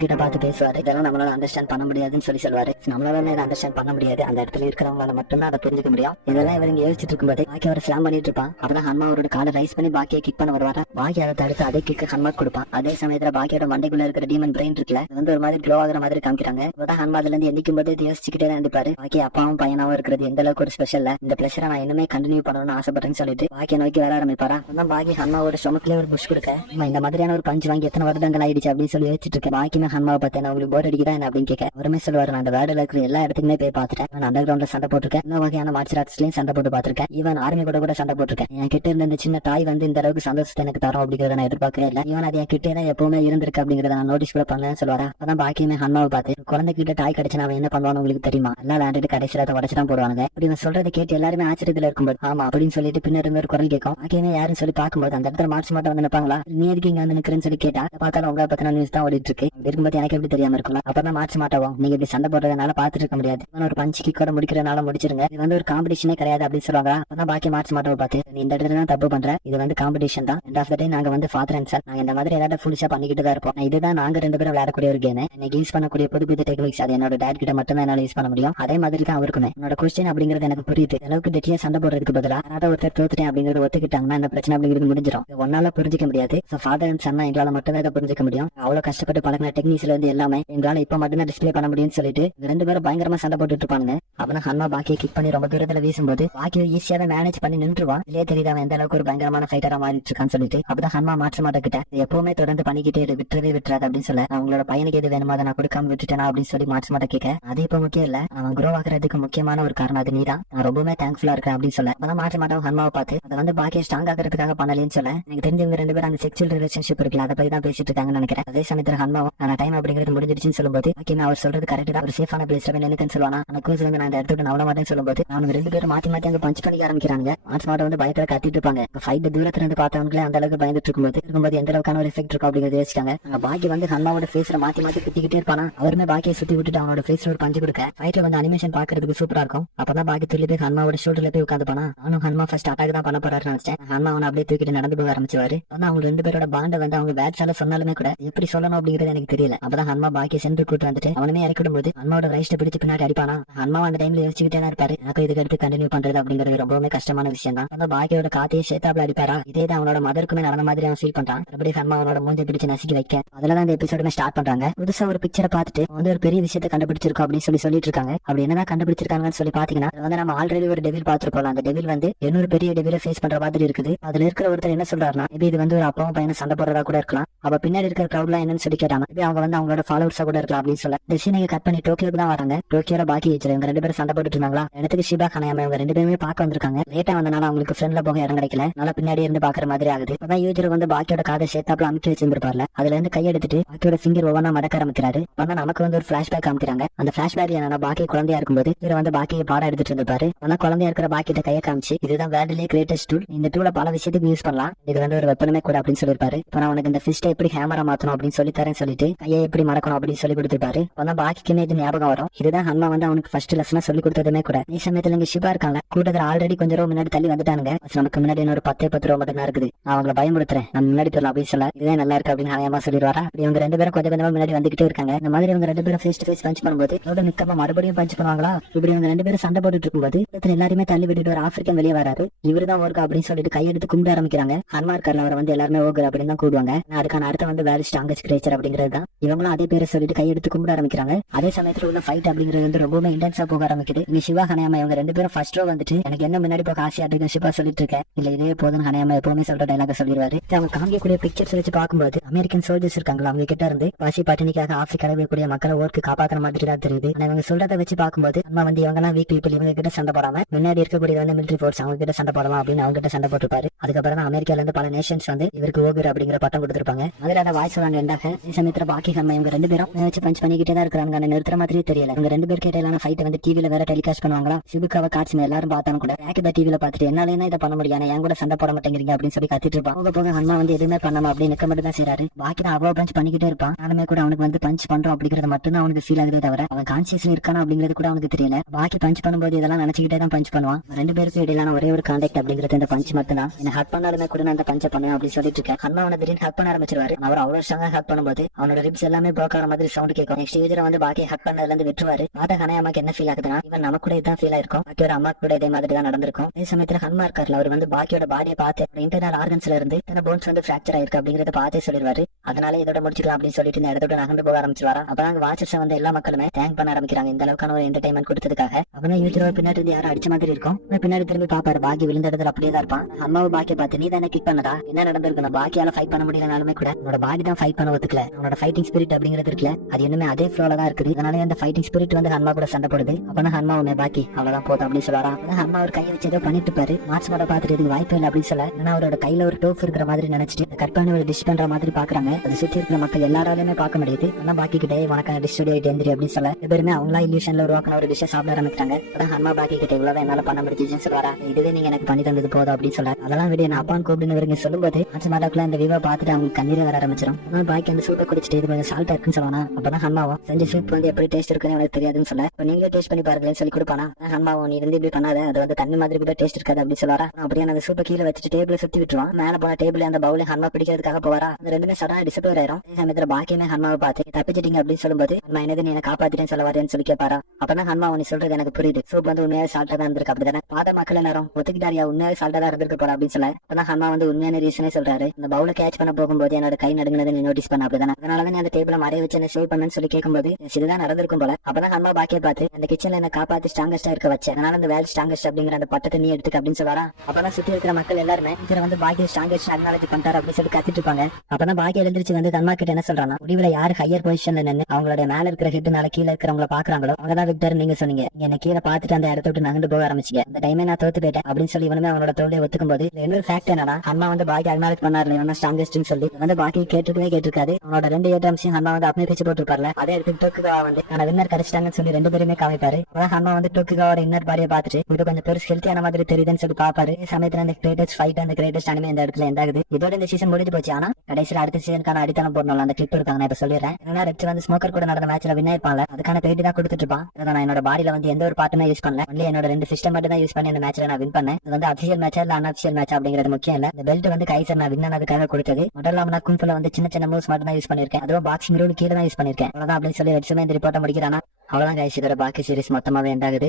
கிட்ட பார்த்து பேசுவாரு, இதெல்லாம் நம்மளால அண்டர்ஸ்டாண்ட் பண்ண முடியாதுன்னு சொல்லுவாரு. நம்மளால இதை அண்டர்ஸ்டாண்ட் பண்ண முடியாது, அந்த இடத்துல இருக்கிறவங்களால மட்டும்தான் அதை புரிஞ்சுக்க முடியும். இதெல்லாம் இவங்க யோசிச்சுட்டு இருக்கும்போது பாக்கி அவர் ஸ்லாம் பண்ணிட்டு இருப்பான். அப்பதான் ஹனுமா அவரோட காலை ரைஸ் பண்ணி பாக்கியை கிக் பண்ண வருவாரா. பாக்கி அதை தடுத்து அதே கிக்கு ஹனுமான் கொடுப்பான். அதே சமயத்துல பாக்கியோட மண்டைக்குள்ள இருக்கிற டீமன் பிரெயின் இருக்குல்ல, அது வந்து ஒரு மாதிரி க்ளோ ஆகிற மாதிரி காமிக்கிறாங்க. இப்பதான் ஹனுமா அதுல இருந்து எந்திக்கும் போது யோசிச்சுக்கிட்டே தான் இருப்பாரு. பாக்கி அப்பாவும் பையனாவும் இருக்கிறது எந்த அளவுக்கு ஒரு ஸ்பெஷல், இந்த பிளஷரை நான் இன்னுமே கண்டினியூ பண்ணணும்னு ஆசைப்படுறேன்னு சொல்லிட்டு பாக்கியை நோக்கி வர ஆரம்பிப்பாரா. அதான் பாக்கி ஹனுமாவோட ஸ்டொமக்ல ஒரு புஷ் கொடுக்க, இந்த மாதிரியான ஒரு பஞ்ச் வாங்கி எத்தனை வருடங்கள் ஆயிடுச்சு அப்படின்னு சொல்லி யோசிச்சுட்டு இருக்கேன். பாக்கியுமே ஹனுமாவை பார்த்தேன், உங்களுக்கு போர் அடிக்குதா என்ன அப்படின்னு கேட்க, அவருமே சொல்லுவாரு, நான் அந்த வேர்ல்டுல இருக்கிற எல்லா இடத்துக்குமே போய் பார்த்துட்டேன். நான் அண்டர் கிரவுண்ட்ல சண்டை போட்டிருக்கேன், எல்லா வகையான மார்ஷல் ஆர்ட்ஸ்லயும் சண்டை போட்டு பார்த்திருக்கேன், ஈவன் ஆர்மி கூட சண்டை போட்டிருக்கேன். என் கிட்ட இருந்த இந்த சின்ன டாய் வந்து இந்த அளவுக்கு சந்தோஷத்தை எனக்கு தரும் அப்படிங்கறத நான் எதிர்பார்க்கவே இல்லை. ஈவன் அது என் கிட்டே தான் எப்பவுமே இருந்திருக்கு அப்படிங்கறத நான் நோட்டீஸ் கூட பண்ணலன்னு சொல்லுவாரா. அதான் பாக்கியுமே ஹனுமாவை பார்த்து, குழந்தை கிட்ட டாய் கிடைச்சு அவன் என்ன பண்ணுவான்னு உங்களுக்கு தெரியுமா, எல்லாம் விளையாண்டுட்டு கடைசியில அதை உடச்சுதான் போடுவாங்க அப்படின்னு சொல்றதை கேட்டு எல்லாருமே ஆச்சரியத்துல இருக்கும்போது ஆமா அப்படின்னு சொல்லிட்டு பின்னர் ஒரு குரல் கேட்கும். பாக்கியுமே யாருன்னு சொல்லி பார்க்கும்போது அந்த இடத்துல மார்ச் மட்டும் வந்து நினைப்பாங்களா, நீ எதுக்கு இங்க வந்து நிக்கிறேன்னு சொல்லி கேட்டா, பார்த்தாலும் உங்களை பத்தின நியூஸ் தான் ஓடிட்டு இருக்கு, இருக்கும்போது எனக்கு எப்படி தெரியாம இருக்கலாம். அப்பதான் மார்ச் மாட்டோம், நீங்க இப்படி சண்டை போடுறதுனால பாத்துட்டு இருக்க முடியாது, ஒரு பஞ்சு கிக்கோட முடிக்கிறதுனால முடிச்சிருங்க, இது வந்து ஒரு காம்படிஷனே கிடையாது அப்படின்னு சொல்லுவாங்க. அப்பதான் பாக்கி மார்ச் மாட்டோம் பார்த்து, நீ இந்த இடத்துல தான் தப்பு பண்ற, இது வந்து காம்படிஷன் தான், எண்ட் ஆஃப் த டே நாங்க வந்து ஃபாதர் அண்ட் சன், நாங்க இந்த மாதிரி ஏதாவது ஃபுல்ஷா பண்ணிக்கிட்டு தான் இருப்போம், இதுதான் நாங்க ரெண்டு பேரும் விளையாடக்கூடிய ஒரு கேம், எனக்கு யூஸ் பண்ணக்கூடிய புது புது டெக்னிக்ஸ் அது என்னோட டேட் கிட்ட மட்டும் தான் என்னால யூஸ் பண்ண முடியும், அதே மாதிரி தான் அவருக்குமே. என்னோட கொஸ்டின் அப்படிங்கிறது எனக்கு புரியுது, அளவுக்கு டெட்டியா சண்டை போடுறதுக்கு பதிலா யாராவது ஒருத்தர் தோத்துட்டேன் அப்படிங்கிறது ஒத்துக்கிட்டாங்கன்னா இந்த பிரச்சனை அப்படிங்கிறது முடிஞ்சிடும். ஒன்னால புரிஞ்சிக்க முடியாது, ஃபாதர் அண்ட் சன்னா எங்களால மட்டும் தான் இதை புரிஞ்சிக்க முடியும், அவ்வளவு கஷ்டப்பட்டு பழகின டெக்னிக்ஸ்ல இருந்து எல்லாமே எங்களால இப்ப மட்டும் தான் டிஸ்பிளே பண்ண முடியும்னு சொல்லிட்டு ரெண்டு பேரும் பயங்கரமா சண்டை போட்டுட்டு இருப்பாங்க. அப்பதான் ஹனுமா பாக்கியை கிக் பண்ணி ரொம்ப தூரத்துல வீசும்போது பாக்கியை ஈஸியா தான் மேனேஜ் பண்ணி நின்றுவான். இல்லையே தெரியுது அவன் எந்த அளவுக்கு ஒரு பயங்கரமான ஃபைட்டரா மாறிட்டு இருக்கான்னு சொல்லிட்டு. அப்பதான் ஹனுமா மாற்ற மாட்டேக்கிட்ட எப்பவுமே தொடர்ந்து பண்ணிக்கிட்டே விட்டுறவே விட்டுறாது அப்படின்னு சொல்ல, அவங்களோட பையனுக்கு எது வேணுமோ அதை நான் கொடுக்காம விட்டுட்டேனா அப்படின்னு சொல்லி மாற்ற மாட்ட கேட்க, அது இப்ப முக்கியம் இல்ல, அவன் குரோ ஆகிறதுக்கு முக்கியமான ஒரு காரணம் அது நீதான், நான் ரொம்பவே தேங்க்ஃபுல்லா இருக்கேன் அப்படின்னு சொல்ல. அதான் மாற்ற மாட்டோம் ஹனுமாவை பார்த்து, அதை வந்து பாக்கியை ஸ்ட்ராங் ஆகிறதுக்காக பண்ணலன்னு சொல்ல, எனக்கு தெரிஞ்சவங்க ரெண்டு பேரும் அந்த செக்சுவல் ரிலேஷன்ஷிப் இருக்குல்ல அதை பத்தி தான் பேசிட்டு இருக்காங்கன்னு நினைக்கிறேன். அதே சமயத்துல ஹனுமாவும் நான் டைம் அப்படிங்கிறது முடிஞ்சிருச்சுன்னு சொல்லும்போது அவர் சொல்றது கரெக்ட் தான், ஒரு சேஃபான பிளேஸ்ல நினைக்கன்னு சொல்லுவானா. அந்த கோச் வந்து நான் இந்த இடத்துக்கு நவள மாட்டேன்னு சொல்லும்போது அவங்க ரெண்டு பேரும் மாத்தி மாத்தி அங்க பஞ்ச் பண்ணிக்க ஆரம்பிக்கிறாங்க. மார்ச் மாட்டை வந்து பயத்துல கத்திட்டு இருப்பாங்க. ஃபைட் தூரத்துல இருந்து பார்த்தவங்களே அந்த அளவுக்கு பயந்துட்டு இருக்கும்போது எந்த அளவுக்கான ஒரு எஃபெக்ட் இருக்கும் அப்படிங்கிறது யோசிச்சாங்க. பாக்கி வந்து ஹனுமாவோட ஃபேஸ்ல மாத்தி மாத்தி குத்திக்கிட்டே இருப்பானா. அவருமே பாக்கியை சுத்தி விட்டுட்டு அவனோட ஃபேஸ்ல ஒரு பஞ்சு கொடுக்க ஃபைட்ல வந்து அனிமேஷன் பாக்குறதுக்கு சூப்பரா இருக்கும். அப்பதான் பாக்கி துள்ளி போய் ஹனுமாவோட ஷோல்டர்ல போய் உட்காந்து போனா. நானும் ஹனுமா ஃபர்ஸ்ட் அட்டாக் தான் பண்ண போறாருன்னு நினைச்சேன். ஹனுமா அவனை அப்படியே தூக்கிட்டு நடந்து போக ஆரம்பிச்சுவாரு. ஆனா அவங்க ரெண்டு பேரோட பாண்டை வந்து அவங்க பேட்ஸால சொன்னாலுமே கூட எப்படி சொல்லணும் அப்படிங்கிறது எனக்கு தெரியல. அப்பதான் ஹனுமா பாக்கியை சென்று கூட்டு வந்துட்டு அவனுமே இறக்கிடும் போது ஹனுமாவோட ரைஸ்ட பிடிச்சு பின்னாடி அடிப்பானா. ஹனுமா அந்த டைம்ல யோசிச்சுக்கிட்டே இருப்பாரு, எனக்கு இதுக்கு அடுத்து கண்டினியூ பண்றது அப்படிங்கிறது ரொம்பவே கஷ்டமான விஷயம் தான். அந்த பாக்கியோட காத்தையே சேர்த்தாப்ல அடிப்பாரா. இதே தான் அவனோட மதருக்குமே நடந்த மாதிரி அவன் ஃபீல் பண்றான். அப்படி ஹனுமா அவனோட மூஞ்சை பிடிச்சு நசுக்கி வைக்க அதுலதான் இந்த எபிசோடுமே ஸ்டார்ட் பண்றாங்க. புதுசா ஒரு பிக்சரை பார்த்துட்டு வந்து ஒரு பெரிய விஷயத்தை கண்டுபிடிச்சிருக்கோம் அப்படின்னு சொல்லிட்டு இருக்காங்க. அப்படி என்னதான் கண்டுபிடிச்சிருக்காங்கன்னு சொல்லி பாத்தீங்கன்னா வந்து நம்ம ஆல்ரெடி ஒரு டெவில் பார்த்திருப்போம். அந்த டெவில் வந்து இன்னொரு பெரிய டெவில ஃபேஸ் பண்ற மாதிரி இருக்குது. அதுல இருக்கிற ஒருத்தர் என்ன சொல்றாருன்னா, இது வந்து ஒரு அப்பாவும் பையனை சண்டை போடுறதா கூட இருக்கலாம். அப்ப பின்னாடி இருக்கிற கிரௌட்லாம் என்னன்னு சொல்லி கேட்டாங்க. அவங்க வந்து அவங்களோட ஃபாலோவர்ஸா கூட இருக்கலாம் அப்படின்னு சொல்ல இந்த சீனை கட் பண்ணி டோக்கியோக்கு தான் வராங்க. டோக்கியோல பாக்கி வச்சிருக்க இவங்க ரெண்டு பேரும் சண்டை போட்டுட்டு இருந்தாங்களா. இடத்துக்கு ஷிபா கனாயாமா இவங்க ரெண்டு பேருமே பார்க்க வந்திருக்காங்க. லேட்டா வந்தனால அவங்களுக்கு ஃப்ரெண்ட்ல போக இடம் கிடைக்கல. நல்லா பின்னாடி இருந்து பாக்குற மாதிரி ஆகுது. அப்பதான் யூஜர் வந்து பாக்கியோட காதை சேர்த்தாப்புல அமுக்கி வச்சிருப்பார்ல, அதுல இருந்து கையெடுத்துட்டு பாக்கியோட ஃபிங்கர் ஒவ்வொன்னா மடக்க ஆரம்பிக்கிறாரு. அப்பதான் நமக்கு வந்து ஒரு பிளாஷ்பேக் காமிக்கிறாங்க. அந்த பிளாஷ்பேக் என்னன்னா பாக்கி குழந்தையா இருக்கும்போது இவர் வந்து பாக்கியை பாடம் எடுத்துட்டு இருந்திருப்பாரு. ஆனா குழந்தையா இருக்கிற பாக்கிட்ட கையை காமிச்சு இதுதான் வேர்ல்ட்லயே கிரேட்டஸ்ட் டூல், இந்த டூல பல விஷயத்துக்கு யூஸ் பண்ணலாம், இது வந்து ஒரு வெப்பனமே கூட அப்படின்னு சொல்லிருப்பாரு. இப்ப நான் உனக்கு இந்த ஃபிஸ்ட்டை எப்படி ஹேமரா மாத்தணும் அப்படின்னு சொல்லி தரேன் சொல்லிட்டு கையை எப்படி மடக்கணும் அப்படின்னு சொல்லி கொடுத்திருப்பாரு. அப்பதான் பாக்கிக்குமே இது ஞாபகம் வரும். இதுதான் ஹனுமா வந்து அவனுக்கு ஃபர்ஸ்ட் லெசனா சொல்லி கொடுத்ததுமே கூட. இந்த சமயத்துல இங்க ஷிபா இருக்காங்க. கூட்டத்துல ஆல்ரெடி கொஞ்சம் ரூபா முன்னாடி தள்ளி வந்துட்டானுங்க. நமக்கு முன்னாடி இன்னொரு 10 ரூபா மட்டும் தான் இருக்குது. நான் அவங்களை பயமுறுத்துறேன், நம்ம முன்னாடி போயிடலாம் அப்படின்னு சொல்ல இதுதான் நல்லா இருக்கு அப்படின்னு ஹயமா சொல்லிடுவாரா. இவங்க ரெண்டு பேரும் கொஞ்சம் கொஞ்சமா முன்னாடி வந்துகிட்டே இருக்காங்க. இந்த மாதிரி இவங்க ரெண்டு பேரும் ஃபேஸ் டு ஃபேஸ் பஞ்ச் பண்ணும்போது அதோட நிக்காம மறுபடியும் பஞ்ச் பண்ணுவாங்களா. இப்படி இவங்க ரெண்டு பேரும் சண்டை போட்டுட்டு இருக்கும்போது எல்லாருமே தள்ளி விட்டுட்டு ஒரு ஆப்பிரிக்கன் வெளியே வராரு. இவருதான் ஓர்கா அப்படின்னு சொல்லிட்டு கையெடுத்து கும்பிட ஆரம்பிக்கிறாங்க. ஹனுமா இருக்கார்ல அவரை வந்து எல்லாருமே ஓகர் அப்படின்னு தான் கூடுவாங்க. அதுக்கான அடுத்த வந்து வேற ஸ்ட்ராங்கஸ்ட் கிரேச்சர் அப்படிங்கிறது தான். இவங்களும் அதே பேரை சொல்லிட்டு கையெடுத்து கும்பிட ஆரம்பிக்கிறாங்க. அதே சமயத்துல உள்ள ஃபைட் அப்படிங்கிறது வந்து ரொம்பவே இன்டென்ஸா போக ஆரம்பிக்குது. இங்க சிவா ஹனயாமா இவங்க ரெண்டு பேரும் ஃபர்ஸ்ட் ரோ வந்துட்டு எனக்கு என்ன முன்னாடி போக ஆசையா இருக்கு சிவா சொல்லிட்டு இருக்கேன். இல்ல இதே போதும் ஹனயாமா எப்பவுமே சொல்ற டைலாக சொல்லிடுவாரு. அவங்க காமிக்கக்கூடிய பிக்சர்ஸ் வச்சு பார்க்கும்போது அமெரிக்கன் சோல்ஜர்ஸ் இருக்காங்களா அவங்க கிட்ட இருந்து பசி பட்டினிக்காக ஆப்பிரிக்கால கூடிய மக்களை ஓர்க்கு காப்பாத்துற மாதிரி தான் தெரியுது. ஆனா இவங்க சொல்றதை வச்சு பார்க்கும்போது நம்ம வந்து இவங்க எல்லாம் வீக் பீப்பிள், இவங்க கிட்ட சண்டை போடாம முன்னாடி இருக்கக்கூடிய வந்து மிலிட்டரி போர்ஸ் அவங்க கிட்ட சண்டை போடலாம் அப்படின்னு அவங்க கிட்ட சண்டை போட்டுருப்பாரு. அதுக்கப்புறம் தான் அமெரிக்கால இருந்து பல நேஷன்ஸ் வந்து இவருக்கு ஓகர் அப்படிங்கிற பட்டம் கொடுத்திருப்பாங்க. அதுல அந்த வாய்ஸ் வாங்க எண்டாக இந்த சமயத்துல பாக்கி ஹன்மா இவங்க ரெண்டு பேரும் வச்சு பஞ்ச் பண்ணிக்கிட்டே தான் இருக்காங்க. நிறுத்துற மாதிரியே தெரியல. இவங்க ரெண்டு பேருக்கு இடையிலான ஃபைட் வந்து டிவில வேற டெலிகாஸ்ட் பண்ணுவாங்களா. சிபுக்காவை காட்சி எல்லாரும் பார்த்தாலும் கூட பேக் டிவில பார்த்துட்டு என்னால இதை பண்ண முடியாது, என் கூட சண்டை போட மாட்டேங்கிறீங்க அப்படின்னு சொல்லி கத்திட்டு இருப்பான். போக போக ஹன்மா வந்து எதுவுமே பண்ணாம அப்படி நிக்க மட்டும் தான் செய்யறாரு. பாக்கி தான் அவ்வளவு பஞ்ச் பண்ணிக்கிட்டே இருப்பான். நானுமே கூட அவனுக்கு வந்து பஞ்ச் பண்றோம் அப்படிங்கறது மட்டும் தான் அவனுக்கு ஃபீல் ஆகுதே தவிர அவன் கான்சியஸ்ல இருக்கானா அப்படிங்கிறது கூட அவனுக்கு தெரியல. பாக்கி பஞ்ச் பண்ணும்போது இதெல்லாம் நினைச்சுக்கிட்டே தான் பஞ்ச் பண்ணுவான். ரெண்டு பேருக்கு இடையிலான ஒரே ஒரு கான்டாக்ட் அப்படிங்கிறது இந்த பஞ்ச் மட்டும் தான். என்ன ஹட் பண்ணாலுமே கூட நான் அந்த பஞ்ச் பண்ணுவேன் அப்படின்னு சொல்லிட்டு இருக்கேன். ஹன்மா அவனை திடீர்னு ஹட் பண்ண ஆரம்பிச்சிருவாரு. அவர் அவ்வளவு ஸ்ட்ராங்கா ஹக் பண்ணும்போது அவனோட ரிப்ஸ் எல்லாமே ப்ரோக் ஆகிற மாதிரி சவுண்ட் கேட்கும். நெக்ஸ்ட் யூஜரை வந்து பாக்கி ஹக் பண்ணதுல இருந்து விட்டுருவாரு. பார்த்தா ஹனே அம்மாக்கு என்ன ஃபீல் ஆகுதுன்னா இவன் நமக்கு கூட இதான் ஃபீல் ஆயிருக்கும், பாக்கியோட அம்மா கூட இதே மாதிரி தான் நடந்திருக்கும். இதே சமயத்துல ஹன்மா இருக்காருல, அவர் வந்து பாக்கியோட பாடியை பார்த்து இன்டர்னல் ஆர்கன்ஸ்ல இருந்து தன போன்ஸ் வந்து ஃபிராக்சர் ஆயிருக்கு அப்படிங்கறத பார்த்தே சொல்லிடுவாரு. அதனால இதோட முடிச்சுக்கலாம் அப்படின்னு சொல்லிட்டு இந்த இடத்தோட நகர்ந்து போக ஆரம்பிச்சிருவாரா. அப்பதான் வாட்சர்ஸ் வந்து எல்லா மக்களுமே தேங்க் பண்ண ஆரம்பிக்கிறாங்க இந்த அளவுக்கான ஒரு என்டர்டைன்மெண்ட் கொடுத்ததுக்காக. அவனே யூஜரோ பின்னாடி இருந்து யாரும் அடிச்ச மாதிரி இருக்கும். பின்னாடி திரும்பி பாப்பாரு, பாக்கி விழுந்த இடத்துல அப்படியே தான் இருப்பான். அம்மாவை பாக்கிய பார்த்து நீ தானே கிக் பண்ணதா, என்ன நடந்திருக்கு, பாக்கியால ஃபைட் பண்ண முடியலனாலுமே கூட உன்னோட பாடி தான் ஃபைட் பண்ண ஒத்துக்கல, உன்னோட ஃபைட்டிங் ஸ்பிரிட் அப்படிங்கிறது இருக்குல்ல அது இன்னுமே அதே ஃப்ளோல தான் இருக்குது. அதனால அந்த ஃபைட்டிங் ஸ்பிரிட் வந்து ஹன்மா கூட சண்டை போடுது. அப்பனா ஹன்மா உன்னை பாக்கி அவ்வளவுதான் போதும் அப்படின்னு சொல்றான். ஹன்மா ஒரு கையை வச்சு ஏதோ பண்ணிட்டு பாரு. மார்க்ஸ்மோட பாத்துட்டு இதுக்கு வாய்ப்பு இல்லை அப்படின்னு சொல்ல, ஏன்னா அவரோட கையில ஒரு டோஃப் இருக்கிற மாதிரி நினைச்சிட்டு கற்பான ஒரு டிஷ் பண்ற மாதிரி பாக்குறாங்க. அது சுத்தி இருக்கிற மக்கள் எல்லாராலுமே பார்க்க முடியுது. ஆனா பாக்கி கிட்டே உனக்கான டிஷ் ஸ்டுடியோ எந்திரி அப்படின்னு சொல்ல எப்பவுமே அவங்களா இல்யூஷன்ல உருவாக்கின ஒரு டிஷ்ஷை சாப்பிட ஆரம்பிக்கிறாங்க. அதான் ஹன்மா பாக்கி கிட்ட இவ்வளவு என்னால பண்ண முடிஞ்சுன்னு சொல்றாரா. இதுவே நீங்க எனக்கு பண்ணி தந்தது போதும் அப்படின்னு சொல்ல, அதெல்லாம் விட என்ன அப்பான்னு கூப்பிடுன்னு சொல்லும்போது மார்க்ஸ்மோடாக்குள்ள இந்த விவா பார்த்துட்டு அவங்க கண்ணீரை வர ஆரம்பிச்சிடும். பாக்கி அந்த சூப்பை குடிச்சிட்டு இது கொஞ்சம் சால்ட்டா இருக்குன்னு சொல்லனா. அப்பதான் ஹன்மாவும் செஞ்ச சூப் வந்து எப்படி டேஸ்ட் இருக்குன்னு எனக்கு தெரியாதுன்னு சொல்ல, நீங்களே டேஸ்ட் பண்ணி பாருங்களேன்னு சொல்லி கொடுப்பானா. ஹன்மாவும் நீ இருந்து இப்படி பண்ணாத, அது வந்து தண்ணி மாதிரி கூட டேஸ்ட் இருக்காது அப்படின்னு சொல்லுவாரா. அப்படியே அந்த சூப்பை கீழே வச்சுட்டு டேபிள் சுத்தி விட்டுருவான். மேல போன டேபிள் அந்த பவுல ஹன்மா பிடிக்கிறதுக்காக போவாரா. அந்த ரெண்டுமே சடனா டிசப்பியர் ஆயிரும். சமயத்துல பாக்கியமே ஹன்மாவை பார்த்து தப்பிச்சிட்டீங்க அப்படின்னு சொல்லும்போது ஹன்மா என்னது நீ என்ன காப்பாத்திட்டேன்னு சொல்ல வரேன்னு சொல்லி கேட்பாரா. அப்பதான் ஹன்மா நீ சொல்றது எனக்கு புரியுது, சூப் வந்து உண்மையாக சால்ட்டா தான் இருந்திருக்கு அப்படிதானே, பாத மக்கள் எல்லாரும் ஒத்துக்கிட்டாரியா உண்மையாக சால்ட்டா தான் இருந்திருக்கு போற அப்படின்னு சொல்ல, அப்பதான் ஹன்மா வந்து உண்மையான ரீசனே சொல்றாரு. இந்த பவுல கேட்ச் பண்ண போகும்போது என்னோட கை நடுங்கினதை நீ நோட்டீஸ் பண்ண அப்படிதானே, அதனாலதான் அந்த டேபிள மறைய வச்சு என்ன சேவ் பண்ணு சொல்லி கேட்கும்போது இதுதான் நடந்திருக்கும் போல. அப்பதான் ஹன்மா பாக்கிய பார்த்து அந்த கிச்சன்ல என்ன காப்பாத்தி ஸ்ட்ராங்கஸ்டா இருக்க வச்சு, அதனால அந்த வேல் ஸ்ட்ராங்கஸ்ட் அப்படிங்கிற அந்த பட்டத்தை நீ எடுத்துக்க அப்படின்னு சொல்றாரா. அப்பதான் சுத்தி இருக்கிற மக்கள் எல்லாருமே இதுல வந்து பாக்கிய ஸ்ட்ராங்கஸ்ட் அக்னாலஜ் பண்ணிட்டாரு அப்படின்னு சொல்லி கத்திட்டு இருப்பாங்க. அப்பதான் பாக்கிய எழுந்திரிச்சு வந்து தன்மா கிட்ட என்ன சொல்றாங்க, முடிவுல யாரு ஹையர் பொசிஷன்ல நின்று அவங்களோட மேல இருக்கிற ஹெட்னால கீழே இருக்கிறவங்கள பாக்குறாங்களோ அவங்கதான் விக்டர் நீங்க சொன்னீங்க, என்ன கீழே பார்த்துட்டு அந்த இடத்த விட்டு நகர்ந்து போக ஆரம்பிச்சிங்க, அந்த டைமே நான் தோத்து போயிட்டேன் அப்படின்னு சொல்லி இவனுமே அவனோட தோல்வியை ஒத்துக்கும் போது இன்னொரு ஃபேக்ட் என்னன்னா ஹன்மா வந்து பாக்கிய அக்னாலஜ் பண்ணாரு இவனா ஸ்ட்ராங்கஸ்ட்னு சொல்லி வந்து பாக்கிய கேட்டிருக்காது. அவனோட 2 ஏட்டம்ஸையும் ஹன்மா வந்து அப்படியே பிச்சு போட்டுருப்பார்ல, அதே இடத்துக்கு டோக்குகா வந்து நான் வின்னர் கிடைச்சிட்டாங்கன்னு சொல்லி 2 பேருமே காமிப்பாரு. ஹன்மா வந்து டோக்குகாவோட இன்னர் பாடியை பார்த்துட்டு இது கொஞ்சம் பெருசு ஹெல்த்தியான மாதிரி தெரியுதுன்னு சொல்லி பாப்பாரு. சமயத்துல அந்த கிரேட்டஸ்ட் ஃபைட் அந்த கிரேட்டஸ்ட் அனிமே இந்த இடத்துல எந்தாகுது. இதோட இந்த சீசன் முடிஞ்சு போச்சு. ஆனா கடைசியில் அடுத்த சீசனுக்கான அடித்தளம் போடணும் அந்த கிளிப் இருக்காங்க. நான் இப்ப சொல்லிடுறேன். ஏன்னா ரெட் வந்து ஸ்மோக்கர் கூட நடந்த மேட்ச்ல வின் ஆயிருப்பாங்க, அதுக்கான பேட்டி தான் கொடுத்துட்டு இருப்பான். நான் என்னோட பாடியில வந்து எந்த ஒரு பார்ட்டுமே யூஸ் பண்ணல, ஒன்லி என்னோட 2 சிஸ்டம் மட்டும் தான் யூஸ் பண்ணி அந்த மேட்ச்ல நான் வின் பண்ணேன். இது வந்து அபிஷியல் மேட்சா இல்ல அன்அபிஷியல் மேட்ச் அப்படிங்கிறது முக்கியம் இல்ல. இந்த பெல்ட் வந்து கைசர் நான் வின் ஆனதுக்காக கொடுத்தது. முதல்ல நான் கும்பல வந்து சின்ன சின்ன மூவ்ஸ் மட்டும் தான் யூஸ் பண்ணிருக்கேன், அதுவும் பாக்ஸிங் ரூல் கீழே தான் யூஸ் பண்ணிருக்கேன். அவ்வளவுதான் அப்படின்னு சொல்லி ரெட்ஸுமே இந்த ரிப்போர்ட்டை முடிக்கிறானா. அவ்வளவுதான் கைஸ், இதோட பாக்கி சீரிஸ் மொத்தமாவே எண்டாகுது.